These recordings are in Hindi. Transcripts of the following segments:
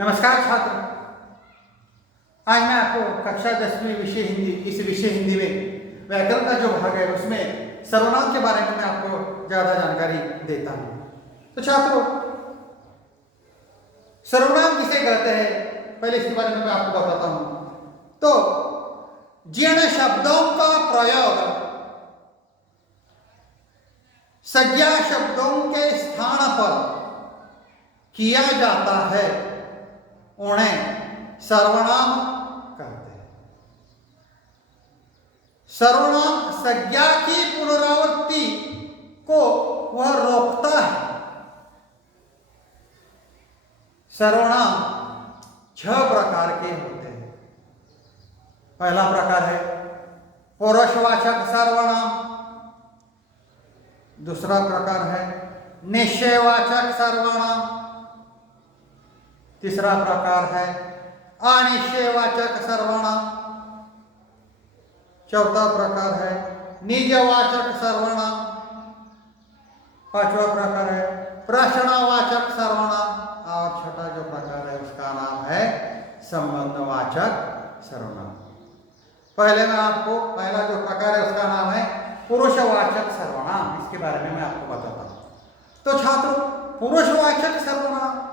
नमस्कार छात्र। आज मैं आपको कक्षा 10वीं विषय हिंदी, इस विषय हिंदी में व्याकरण का जो भाग है उसमें सर्वनाम के बारे में मैं आपको ज्यादा जानकारी देता हूं। तो छात्रों, सर्वनाम किसे कहते हैं पहले इसके बारे में मैं आपको बताता हूं। तो जिन शब्दों का प्रयोग संज्ञा शब्दों के स्थान पर किया जाता है उन्हें सर्वनाम कहते हैं। सर्वनाम संज्ञा की पुनरावृत्ति को वह रोकता है। सर्वनाम 6 प्रकार के होते हैं। पहला प्रकार है पुरुषवाचक सर्वनाम, दूसरा प्रकार है निश्चयवाचक सर्वनाम, तीसरा प्रकार है अनिश्चयवाचक सर्वनाम, चौथा प्रकार है निजवाचक सर्वनाम, पांचवा प्रकार है प्रश्नवाचक सर्वनाम और छठा जो प्रकार है उसका नाम है संबंधवाचक सर्वनाम। पहले मैं आपको पहला जो प्रकार है उसका नाम है पुरुषवाचक सर्वनाम, इसके बारे में मैं आपको बताता हूं। तो छात्रों, पुरुषवाचक सर्वनाम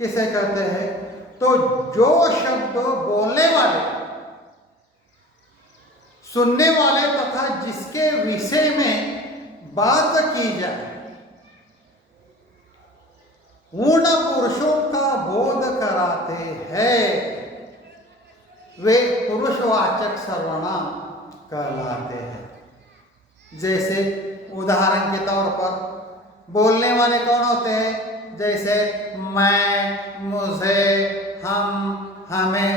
किसे कहते हैं? तो जो शब्द बोलने वाले, सुनने वाले तथा जिसके विषय में बात की जाए उन पुरुषों का बोध कराते हैं, वे पुरुषवाचक सर्वनाम कहलाते हैं। जैसे उदाहरण के तौर पर बोलने वाले कौन होते हैं? जैसे मैं, मुझे, हम, हमें।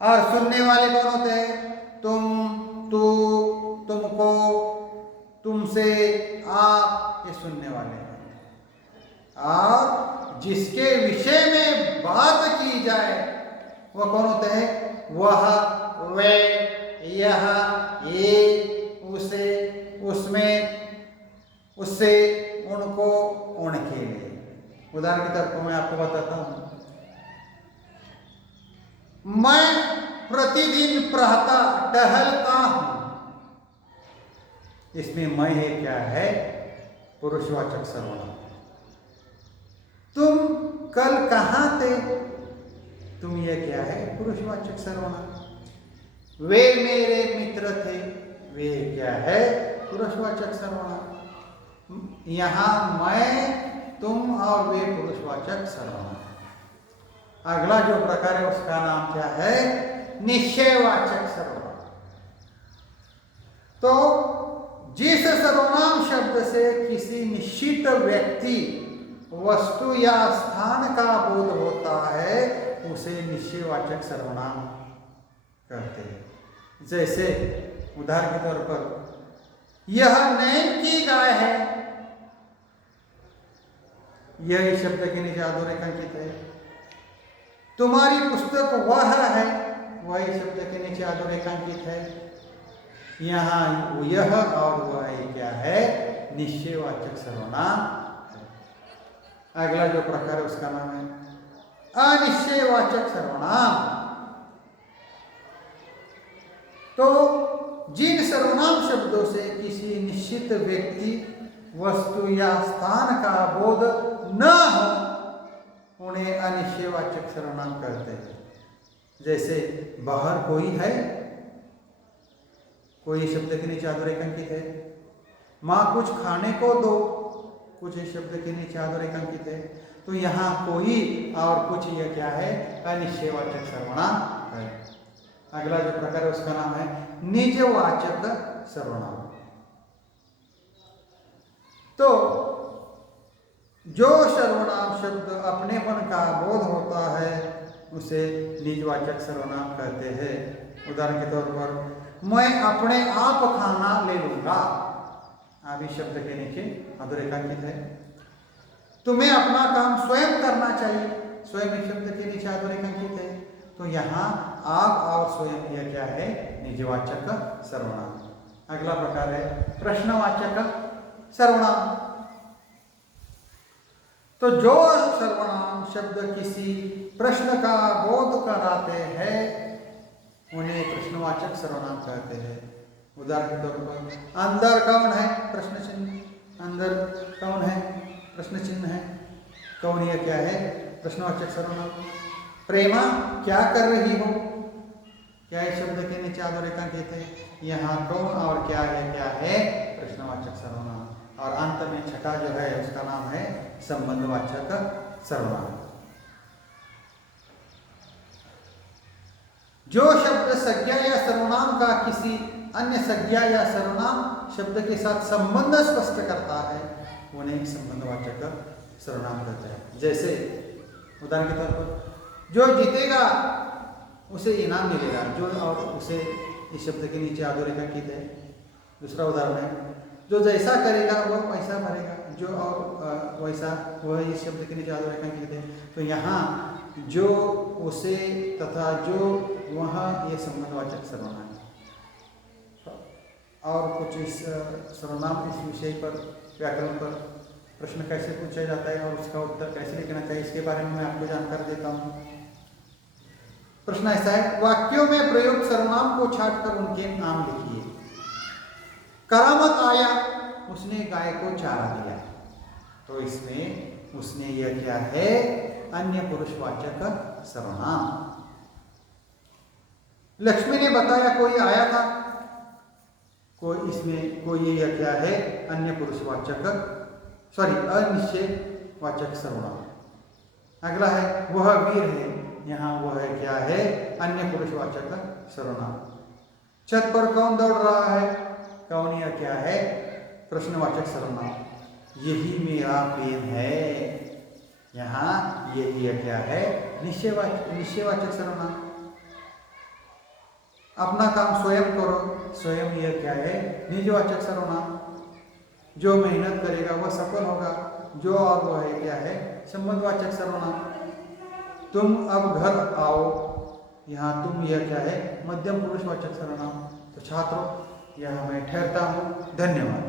और सुनने वाले कौन होते हैं? तुम, तू, तुमको, तुमसे, आप, ये सुनने वाले हैं। और जिसके विषय में बात की जाए वह कौन होते हैं? वह, वे, यह, ये, उसे, उसमें, उससे, उनको, उनके लिए। उदाहरण के तौर पर मैं आपको बताता हूं। मैं प्रतिदिन प्रातः टहलता हूं। इसमें मैं है क्या है? पुरुषवाचक सर्वनाम। तुम कल कहां थे? तुम ये क्या है? पुरुषवाचक सर्वनाम। वे मेरे मित्र थे। वे क्या है? पुरुषवाचक सर्वनाम। यहां मैं, तुम और वे पुरुषवाचक सर्वनाम। अगला जो प्रकार है उसका नाम क्या है? निश्चयवाचक सर्वनाम। तो जिस सर्वनाम शब्द से किसी निश्चित व्यक्ति, वस्तु या स्थान का बोध होता है उसे निश्चयवाचक सर्वनाम कहते हैं। जैसे उदाहरण के तौर पर यह नैन की गाय है, यह शब्द के नीचे अधोरेखांकित है। तुम्हारी पुस्तक वह है, वह शब्द के नीचे अधोरेखांकित है। यहाँ यह और वह क्या है? निश्चयवाचक सर्वनाम है। अगला जो प्रकार है उसका नाम है अनिश्चयवाचक सर्वनाम। तो जिन सर्वनाम शब्दों से किसी निश्चित व्यक्ति, वस्तु या स्थान का बोध न हो उन्हें अनिश्चयवाचक सर्वनाम कहते हैं। जैसे बाहर कोई है, कोई शब्द के नीचे अधोरेखांकित है। मां कुछ खाने को दो, कुछ शब्द के नीचे अधोरेखांकित है। तो यहाँ कोई और कुछ यह क्या है? अनिश्चयवाचक सर्वनाम है। अगला जो प्रकार है उसका नाम है निजवाचक सर्वनाम। तो जो सर्वनाम शब्द अपनेपन का बोध होता है उसे निजवाचक सर्वनाम कहते हैं। उदाहरण के तौर पर मैं अपने आप खाना ले लूंगा, अभी शब्द के नीचे अधोरेखांकित है। तुम्हें अपना काम स्वयं करना चाहिए, स्वयं शब्द के नीचे अधोरेखांकित है। तो यहाँ आप और स्वयं यह क्या है? निजवाचक सर्वनाम। अगला प्रकार है प्रश्नवाचक सर्वनाम। तो जो सर्वनाम शब्द किसी प्रश्न का बोध कराते हैं उन्हें प्रश्नवाचक सर्वनाम कहते हैं। उदाहरण के तौर पर अंदर कौन है, प्रश्न चिन्ह, अंदर कौन है, प्रश्न चिन्ह है, कौन यह क्या है, प्रश्नवाचक सर्वनाम। प्रेमा क्या कर रही हो, क्या इस शब्द के नीचे अधोरेखांकित है, यहाँ कौन और क्या है प्रश्नवाचक सर्वनाम। और अंत में छठा जो है उसका नाम है संबंधवाचक सर्वनाम। जो शब्द संज्ञा या सर्वनाम का किसी अन्य संज्ञा या सर्वनाम शब्द के साथ संबंध स्पष्ट करता है उन्हें संबंधवाचक सर्वनाम कहते हैं। जैसे उदाहरण के तौर पर जो जीतेगा उसे इनाम मिलेगा, जो और उसे इस शब्द के नीचे अधोरेखांकित है। दूसरा उदाहरण है जो जैसा करेगा वह पैसा भरेगा, जो और वैसा वह इस शब्द के नीचे अधोरेखांकित है। तो यहाँ जो, उसे तथा जो, वह ये संबंधवाचक सर्वनाम है। और कुछ इस सर्वनाम इस विषय पर व्याकरण पर प्रश्न कैसे पूछा जाता है और उसका उत्तर कैसे लिखना चाहिए इसके बारे में मैं आपको जानकारी देता हूँ। प्रश्न ऐसा है, वाक्यों में प्रयुक्त सर्वनाम को छांटकर उनके नाम लिखिए। करामत आया, उसने गाय को चारा दिया। तो इसमें उसने यह क्या है, अन्य पुरुषवाचक सर्वनाम। लक्ष्मी ने बताया कोई आया था, कोई इसमें कोई यह क्या है, अन्य पुरुषवाचक अनिश्चयवाचक सर्वनाम। अगला है वह वीर है, यहाँ वह है क्या है, अन्य पुरुषवाचक सर्वनाम। छत पर कौन दौड़ रहा है, कौन यह क्या है, प्रश्नवाचक सर्वनाम। यही मेरा पेन है, यहाँ यही यह क्या है, निश्चयवाचक सर्वनाम। अपना काम स्वयं करो, स्वयं यह क्या है, निजवाचक सर्वनाम। जो मेहनत करेगा वह सफल होगा, जो और वह है क्या है, संबंधवाचक सर्वनाम। तुम अब घर आओ, यहाँ तुम यह क्या है, मध्यम पुरुषवाचक सर्वनाम। तो छात्रों यह मैं ठहरता हूँ, धन्यवाद।